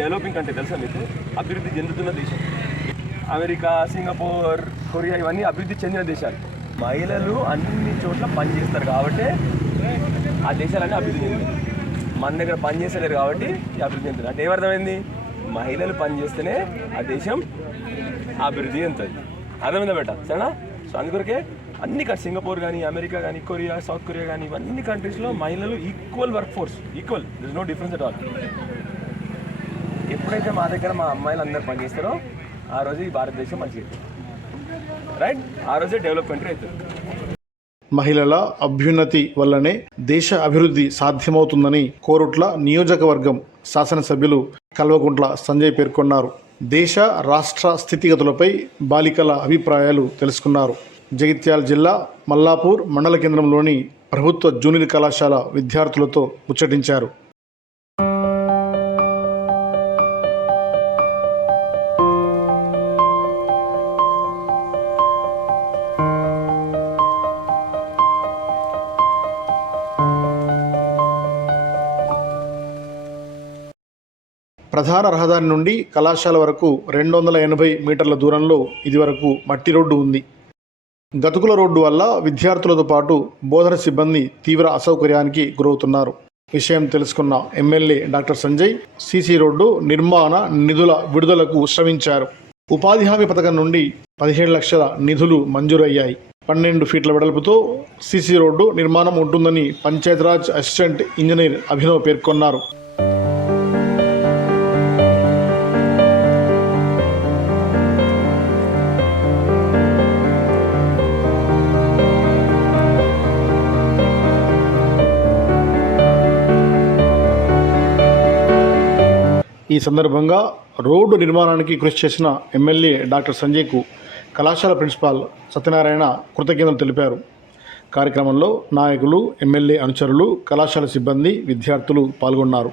Developing country తెలుసా మీకు? అభివృద్ధి చెందుతున్న దేశం. అమెరికా సింగపూర్ కొరియా ఇవన్నీ అభివృద్ధి చెందిన దేశాలు. మహిళలు అన్ని చోట్ల పని చేస్తారు కాబట్టి ఆ దేశాలన్నీ అభివృద్ధి చెందింది మన దగ్గర పని చేస్తలేరు కాబట్టి అభివృద్ధి చెందుతుంది అంటే ఏమర్థమైంది? మహిళలు పని చేస్తేనే ఆ దేశం అభివృద్ధి చెందుతుంది. అర్థమైందా బెట? సరేనా? సో అందుకొరకే అన్ని సింగపూర్ కానీ అమెరికా కానీ కొరియా సౌత్ కొరియా కానీ ఇవన్నీ కంట్రీస్లో మహిళలు equal workforce equal this no difference at all ఎప్పుడైతే మా దగ్గర మా అమ్మాయిలు అందరూ పనిచేస్తారో ఆ రోజు ఈ భారతదేశం మంచిది రైట్ ఆ రోజే డెవలప్ కంట్రీ అవుతుంది. మహిళల అభ్యున్నతి వల్లనే దేశ అభివృద్ధి సాధ్యమవుతుందని కోరుట్ల నియోజకవర్గం శాసనసభ్యులు కల్వకుంట్ల సంజయ్ పేర్కొన్నారు. దేశ రాష్ట్ర స్థితిగతులపై బాలికల అభిప్రాయాలు తెలుసుకున్నారు. జగిత్యాల జిల్లా మల్లాపూర్ మండల కేంద్రంలోని ప్రభుత్వ జూనియర్ కళాశాల విద్యార్థులతో ముచ్చటించారు. ప్రధాన రహదారి నుండి కళాశాల వరకు రెండు వందల ఎనభై మీటర్ల దూరంలో ఇదివరకు మట్టి రోడ్డు ఉంది. గతుకుల రోడ్డు వల్ల విద్యార్థులతో పాటు బోధన సిబ్బంది తీవ్ర అసౌకర్యానికి గురవుతున్నారు. విషయం తెలుసుకున్న MLA doctor Sanjay CC road నిర్మాణ నిధుల విడుదలకు శ్రమించారు. ఉపాధి హామీ పథకం నుండి పదిహేడు లక్షల నిధులు మంజూరయ్యాయి. పన్నెండు ఫీట్ల వెడల్పుతో సీసీ రోడ్డు నిర్మాణం ఉంటుందని పంచాయతీరాజ్ అసిస్టెంట్ ఇంజనీర్ అభినవ్ పేర్కొన్నారు. ఈ సందర్భంగా రోడ్డు నిర్మాణానికి కృషి చేసిన ఎమ్మెల్యే డాక్టర్ సంజయ్కు కళాశాల ప్రిన్సిపాల్ సత్యనారాయణ కృతజ్ఞతలు తెలిపారు. కార్యక్రమంలో నాయకులు ఎమ్మెల్యే అనుచరులు కళాశాల సిబ్బంది విద్యార్థులు పాల్గొన్నారు.